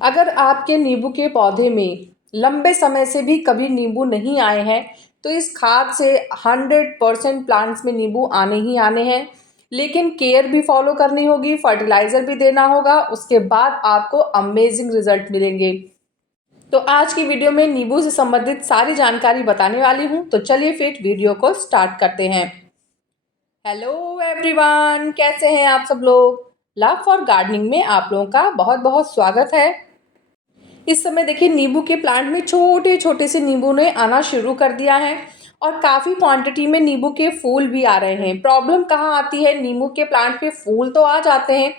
अगर आपके नींबू के पौधे में लंबे समय से भी कभी नींबू नहीं आए हैं, तो इस खाद से 100% प्लांट्स में नींबू आने ही आने हैं। लेकिन केयर भी फॉलो करनी होगी, फर्टिलाइज़र भी देना होगा, उसके बाद आपको अमेजिंग रिजल्ट मिलेंगे। तो आज की वीडियो में नींबू से संबंधित सारी जानकारी बताने वाली हूँ, तो चलिए फिर वीडियो को स्टार्ट करते हैं। हेलो एवरीवन, कैसे हैं आप सब लोग? लव फॉर गार्डनिंग में आप लोगों का बहुत बहुत स्वागत है। इस समय देखिए नींबू के प्लांट में छोटे छोटे से नींबू ने आना शुरू कर दिया है और काफ़ी क्वांटिटी में नींबू के फूल भी आ रहे हैं। प्रॉब्लम कहाँ आती है, नींबू के प्लांट पे फूल तो आ जाते हैं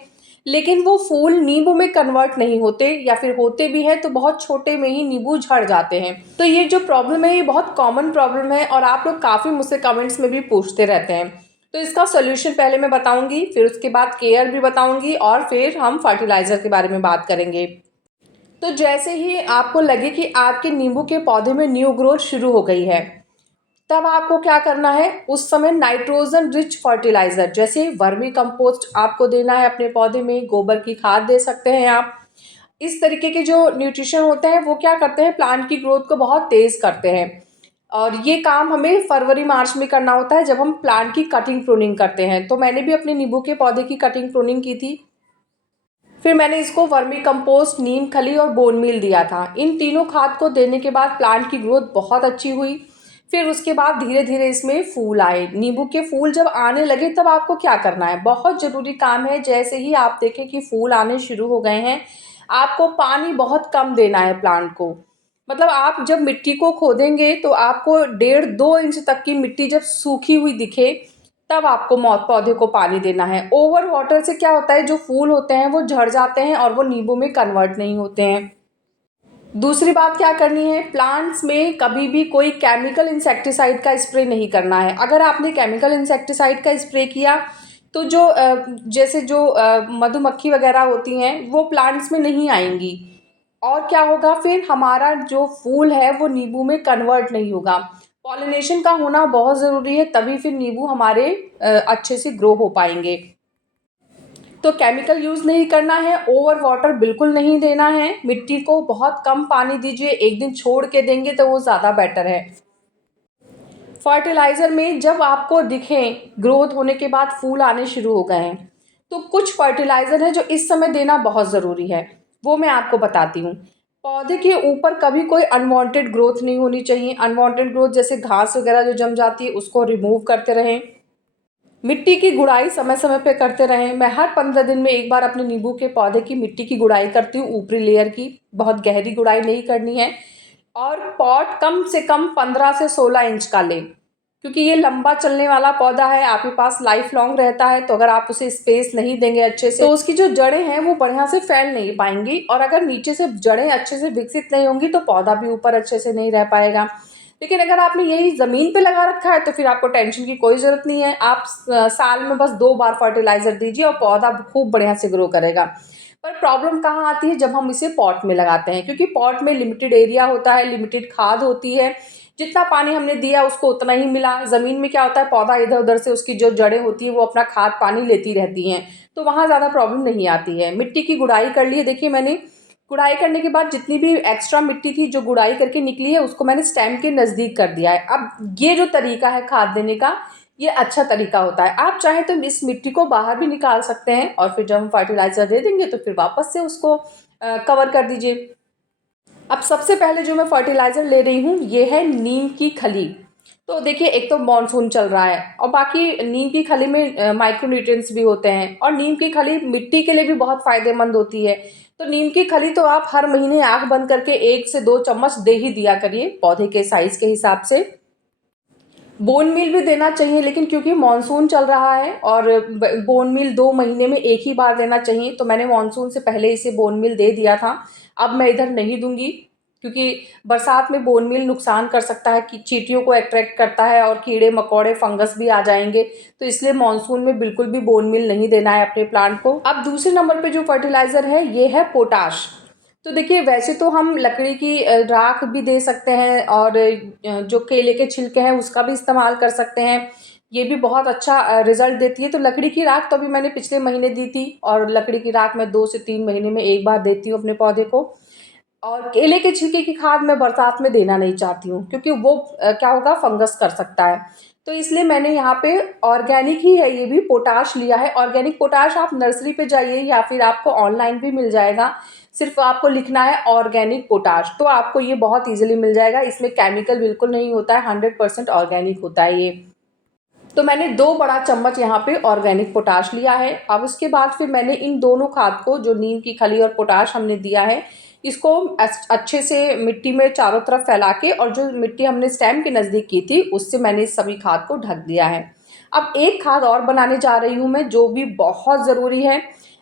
लेकिन वो फूल नींबू में कन्वर्ट नहीं होते, या फिर होते भी हैं तो बहुत छोटे में ही नींबू झड़ जाते हैं। तो ये जो प्रॉब्लम है ये बहुत कॉमन प्रॉब्लम है और आप लोग काफ़ी मुझसे कमेंट्स में भी पूछते रहते हैं। तो इसका सोल्यूशन पहले मैं बताऊंगी, फिर उसके बाद केयर भी बताऊंगी और फिर हम फर्टिलाइज़र के बारे में बात करेंगे। तो जैसे ही आपको लगे कि आपके नींबू के पौधे में न्यू ग्रोथ शुरू हो गई है, तब आपको क्या करना है, उस समय नाइट्रोजन रिच फर्टिलाइजर जैसे वर्मी कंपोस्ट आपको देना है अपने पौधे में। गोबर की खाद दे सकते हैं आप। इस तरीके के जो न्यूट्रिशन होते हैं वो क्या करते हैं, प्लांट की ग्रोथ को बहुत तेज करते हैं। और ये काम हमें फरवरी मार्च में करना होता है जब हम प्लांट की कटिंग प्रूनिंग करते हैं। तो मैंने भी अपने नींबू के पौधे की कटिंग प्रूनिंग की थी। फिर मैंने इसको वर्मी कंपोस्ट, नीम खली और बोन मील दिया था। इन तीनों खाद को देने के बाद प्लांट की ग्रोथ बहुत अच्छी हुई। फिर उसके बाद धीरे धीरे इसमें फूल आए। नींबू के फूल जब आने लगे तब आपको क्या करना है, बहुत ज़रूरी काम है। जैसे ही आप देखें कि फूल आने शुरू हो गए हैं, आपको पानी बहुत कम देना है प्लांट को। मतलब आप जब मिट्टी को खोदेंगे तो आपको 1.5-2 इंच तक की मिट्टी जब सूखी हुई दिखे, तब आपको मौत पौधे को पानी देना है। ओवर वाटर से क्या होता है, जो फूल होते हैं वो झड़ जाते हैं और वो नींबू में कन्वर्ट नहीं होते हैं। दूसरी बात क्या करनी है, प्लांट्स में कभी भी कोई केमिकल इंसेक्टिसाइड का स्प्रे नहीं करना है। अगर आपने केमिकल इंसेक्टिसाइड का स्प्रे किया तो जो जैसे जो मधुमक्खी वगैरह होती हैं वो प्लांट्स में नहीं आएंगी। और क्या होगा, फिर हमारा जो फूल है वो नींबू में कन्वर्ट नहीं होगा। पॉलिनेशन का होना बहुत ज़रूरी है, तभी फिर नींबू हमारे अच्छे से ग्रो हो पाएंगे। तो केमिकल यूज़ नहीं करना है, ओवर वाटर बिल्कुल नहीं देना है, मिट्टी को बहुत कम पानी दीजिए, एक दिन छोड़ के देंगे तो वो ज़्यादा बेटर है। फर्टिलाइज़र में जब आपको दिखें ग्रोथ होने के बाद फूल आने शुरू हो गए हैं, तो कुछ फर्टिलाइज़र है जो इस समय देना बहुत ज़रूरी है, वो मैं आपको बताती हूँ। पौधे के ऊपर कभी कोई अनवांटेड ग्रोथ नहीं होनी चाहिए। अनवांटेड ग्रोथ जैसे घास वगैरह जो जम जाती है उसको रिमूव करते रहें। मिट्टी की गुड़ाई समय समय पे करते रहें। मैं हर 15 दिन में एक बार अपने नींबू के पौधे की मिट्टी की गुड़ाई करती हूँ, ऊपरी लेयर की। बहुत गहरी गुड़ाई नहीं करनी है। और पॉट कम से कम 15 से 16 इंच का लें, क्योंकि ये लंबा चलने वाला पौधा है, आपके पास लाइफ लॉन्ग रहता है। तो अगर आप उसे स्पेस नहीं देंगे अच्छे से तो उसकी जो जड़ें हैं वो बढ़िया से फैल नहीं पाएंगी, और अगर नीचे से जड़ें अच्छे से विकसित नहीं होंगी तो पौधा भी ऊपर अच्छे से नहीं रह पाएगा। लेकिन अगर आपने यही ज़मीन पे लगा रखा है तो फिर आपको टेंशन की कोई ज़रूरत नहीं है। आप साल में बस 2 बार फर्टिलाइज़र दीजिए और पौधा खूब बढ़िया से ग्रो करेगा। पर प्रॉब्लम कहाँ आती है, जब हम इसे पॉट में लगाते हैं, क्योंकि पॉट में लिमिटेड एरिया होता है, लिमिटेड खाद होती है। जितना पानी हमने दिया उसको उतना ही मिला। ज़मीन में क्या होता है, पौधा इधर उधर से उसकी जो जड़ें होती हैं वो अपना खाद पानी लेती रहती हैं, तो वहाँ ज़्यादा प्रॉब्लम नहीं आती है। मिट्टी की गुड़ाई कर ली है, देखिए मैंने गुड़ाई करने के बाद जितनी भी एक्स्ट्रा मिट्टी थी जो गुड़ाई करके निकली है उसको मैंने स्टेम के नज़दीक कर दिया है। अब ये जो तरीका है खाद देने का, ये अच्छा तरीका होता है। आप चाहें तो इस मिट्टी को बाहर भी निकाल सकते हैं और फिर जब हम फर्टिलाइज़र दे देंगे तो फिर वापस से उसको कवर कर दीजिए। अब सबसे पहले जो मैं फर्टिलाइज़र ले रही हूँ ये है नीम की खली। तो देखिए, एक तो मानसून चल रहा है और बाकी नीम की खली में माइक्रो न्यूट्रिएंट्स भी होते हैं, और नीम की खली मिट्टी के लिए भी बहुत फ़ायदेमंद होती है। तो नीम की खली तो आप हर महीने आँख बंद करके 1 से 2 चम्मच दे ही दिया करिए, पौधे के साइज़ के हिसाब से। बोन मील भी देना चाहिए, लेकिन क्योंकि मानसून चल रहा है और बोन मील 2 महीने में एक ही बार देना चाहिए, तो मैंने मानसून से पहले इसे बोन मील दे दिया था। अब मैं इधर नहीं दूंगी, क्योंकि बरसात में बोन मील नुकसान कर सकता है, कि चींटियों को अट्रैक्ट करता है और कीड़े मकोड़े फंगस भी आ जाएंगे। तो इसलिए मानसून में बिल्कुल भी बोन मील नहीं देना है अपने प्लांट को। अब दूसरे नंबर पे जो फर्टिलाइज़र है ये है पोटाश। तो देखिए, वैसे तो हम लकड़ी की राख भी दे सकते हैं और जो केले के छिलके हैं उसका भी इस्तेमाल कर सकते हैं। ये भी बहुत अच्छा रिज़ल्ट देती है। तो लकड़ी की राख तो अभी मैंने पिछले महीने दी थी और लकड़ी की राख मैं 2 से 3 महीने में एक बार देती हूँ अपने पौधे को। और केले के छिलके की खाद मैं बरसात में देना नहीं चाहती हूँ, क्योंकि वो क्या होगा, फंगस कर सकता है। तो इसलिए मैंने यहाँ पे ऑर्गेनिक ही है, ये भी पोटाश लिया है। ऑर्गेनिक पोटाश आप नर्सरी पे जाइए या फिर आपको ऑनलाइन भी मिल जाएगा। सिर्फ आपको लिखना है ऑर्गेनिक पोटाश, तो आपको ये बहुत ईजिली मिल जाएगा। इसमें केमिकल बिल्कुल नहीं होता है, 100% ऑर्गेनिक होता है ये। तो मैंने 2 बड़ा चम्मच यहाँ पे ऑर्गेनिक पोटाश लिया है। अब उसके बाद फिर मैंने इन दोनों खाद को, जो नीम की खली और पोटाश हमने दिया है, इसको अच्छे से मिट्टी में चारों तरफ फैला के, और जो मिट्टी हमने स्टेम के नज़दीक की थी उससे मैंने इस सभी खाद को ढक दिया है। अब एक खाद और बनाने जा रही हूँ मैं, जो भी बहुत ज़रूरी है।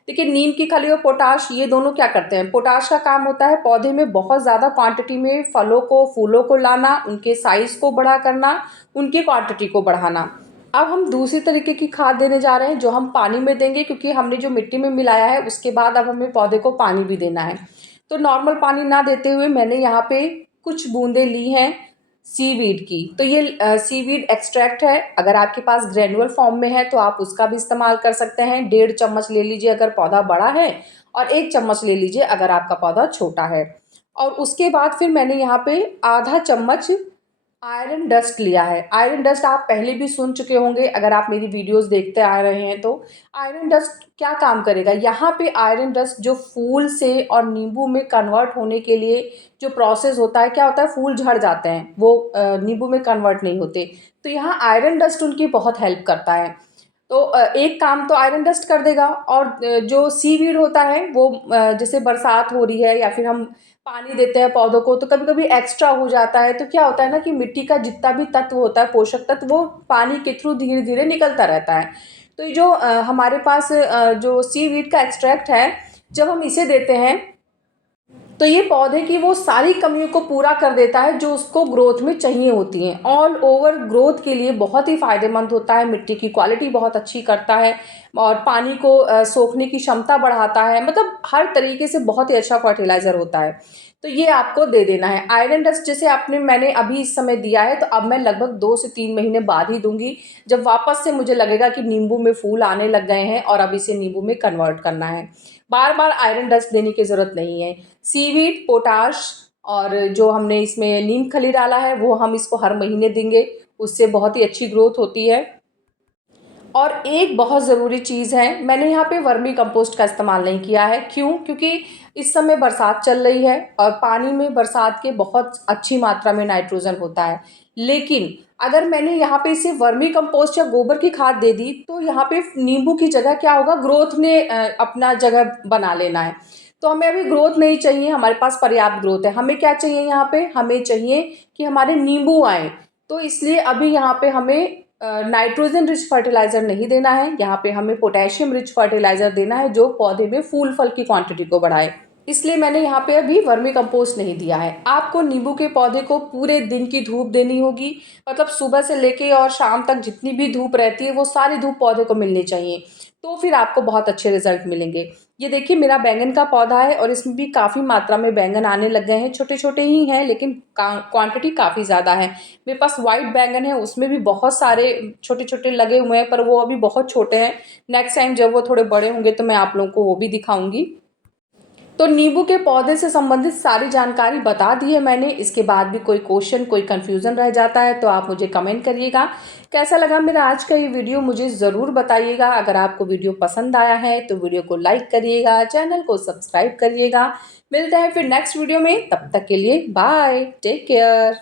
देखिए, नीम की खली और पोटाश ये दोनों क्या करते हैं, पोटाश का काम होता है पौधे में बहुत ज़्यादा क्वांटिटी में फलों को, फूलों को लाना, उनके साइज़ को बड़ा करना, उनकी क्वांटिटी को बढ़ाना। अब हम दूसरी तरीके की खाद देने जा रहे हैं, जो हम पानी में देंगे, क्योंकि हमने जो मिट्टी में मिलाया है उसके बाद अब हमें पौधे को पानी भी देना है। तो नॉर्मल पानी ना देते हुए मैंने यहाँ पे कुछ बूंदें ली हैं सीवीड की। तो ये सीवीड एक्सट्रैक्ट है। अगर आपके पास ग्रेनुअल फॉर्म में है तो आप उसका भी इस्तेमाल कर सकते हैं। 1.5 चम्मच ले लीजिए अगर पौधा बड़ा है, और 1 चम्मच ले लीजिए अगर आपका पौधा छोटा है। और उसके बाद फिर मैंने यहाँ पे आधा चम्मच आयरन डस्ट लिया है। आयरन डस्ट आप पहले भी सुन चुके होंगे अगर आप मेरी वीडियोस देखते आ रहे हैं तो। आयरन डस्ट क्या काम करेगा, यहाँ पे आयरन डस्ट जो फूल से और नींबू में कन्वर्ट होने के लिए जो प्रोसेस होता है, क्या होता है, फूल झड़ जाते हैं, वो नींबू में कन्वर्ट नहीं होते। तो यहाँ आयरन डस्ट उनकी बहुत हेल्प करता है। तो एक काम तो आयरन डस्ट कर देगा। और जो सीवीड होता है वो जैसे बरसात हो रही है या फिर हम पानी देते हैं पौधों को, तो कभी कभी एक्स्ट्रा हो जाता है। तो क्या होता है ना कि मिट्टी का जितना भी तत्व होता है, पोषक तत्व, वो पानी के थ्रू धीरे धीरे निकलता रहता है। तो ये जो हमारे पास जो सीवीड का एक्सट्रैक्ट है, जब हम इसे देते हैं तो ये पौधे की वो सारी कमियों को पूरा कर देता है जो उसको ग्रोथ में चाहिए होती हैं। ऑल ओवर ग्रोथ के लिए बहुत ही फायदेमंद होता है। मिट्टी की क्वालिटी बहुत अच्छी करता है और पानी को सोखने की क्षमता बढ़ाता है। मतलब हर तरीके से बहुत ही अच्छा फर्टिलाइज़र होता है। तो ये आपको दे देना है। आयरन डस्ट जैसे मैंने अभी इस समय दिया है, तो अब मैं लगभग 2 से 3 महीने बाद ही दूंगी, जब वापस से मुझे लगेगा कि नींबू में फूल आने लग गए हैं और अब इसे नींबू में कन्वर्ट करना है। बार बार आयरन डस्ट देने की ज़रूरत नहीं है। सीवीड, पोटाश और जो हमने इसमें नीम खली डाला है वो हम इसको हर महीने देंगे, उससे बहुत ही अच्छी ग्रोथ होती है। और एक बहुत ज़रूरी चीज़ है, मैंने यहाँ पे वर्मी कंपोस्ट का इस्तेमाल नहीं किया है। क्यों? क्योंकि इस समय बरसात चल रही है और पानी में बरसात के बहुत अच्छी मात्रा में नाइट्रोजन होता है। लेकिन अगर मैंने यहाँ पे इसे वर्मी कंपोस्ट या गोबर की खाद दे दी, तो यहाँ पे नींबू की जगह क्या होगा, ग्रोथ ने अपना जगह बना लेना है। तो हमें अभी ग्रोथ नहीं चाहिए, हमारे पास पर्याप्त ग्रोथ है। हमें क्या चाहिए, यहाँ पे हमें चाहिए कि हमारे नींबू आए। तो इसलिए अभी यहाँ पे हमें नाइट्रोजन रिच फर्टिलाइज़र नहीं देना है, यहाँ पे हमें पोटेशियम रिच फर्टिलाइज़र देना है जो पौधे में फूल फल की क्वांटिटी को बढ़ाए। इसलिए मैंने यहाँ पे अभी वर्मी कंपोस्ट नहीं दिया है। आपको नींबू के पौधे को पूरे दिन की धूप देनी होगी, मतलब सुबह से लेके और शाम तक जितनी भी धूप रहती है वो सारी धूप पौधे को मिलनी चाहिए, तो फिर आपको बहुत अच्छे रिजल्ट मिलेंगे। ये देखिए, मेरा बैंगन का पौधा है और इसमें भी काफ़ी मात्रा में बैंगन आने लग गए हैं। छोटे छोटे ही हैं लेकिन क्वांटिटी काफ़ी ज़्यादा है। मेरे पास वाइट बैंगन है, उसमें भी बहुत सारे छोटे छोटे लगे हुए हैं, पर वो अभी बहुत छोटे हैं। नेक्स्ट टाइम जब वो थोड़े बड़े होंगे तो मैं आप लोगों को वो भी दिखाऊंगी। तो नींबू के पौधे से संबंधित सारी जानकारी बता दी है मैंने। इसके बाद भी कोई क्वेश्चन, कोई कन्फ्यूज़न रह जाता है तो आप मुझे कमेंट करिएगा। कैसा लगा मेरा आज का ये वीडियो मुझे ज़रूर बताइएगा। अगर आपको वीडियो पसंद आया है तो वीडियो को लाइक करिएगा, चैनल को सब्सक्राइब करिएगा। मिलते हैं फिर नेक्स्ट वीडियो में, तब तक के लिए बाय, टेक केयर।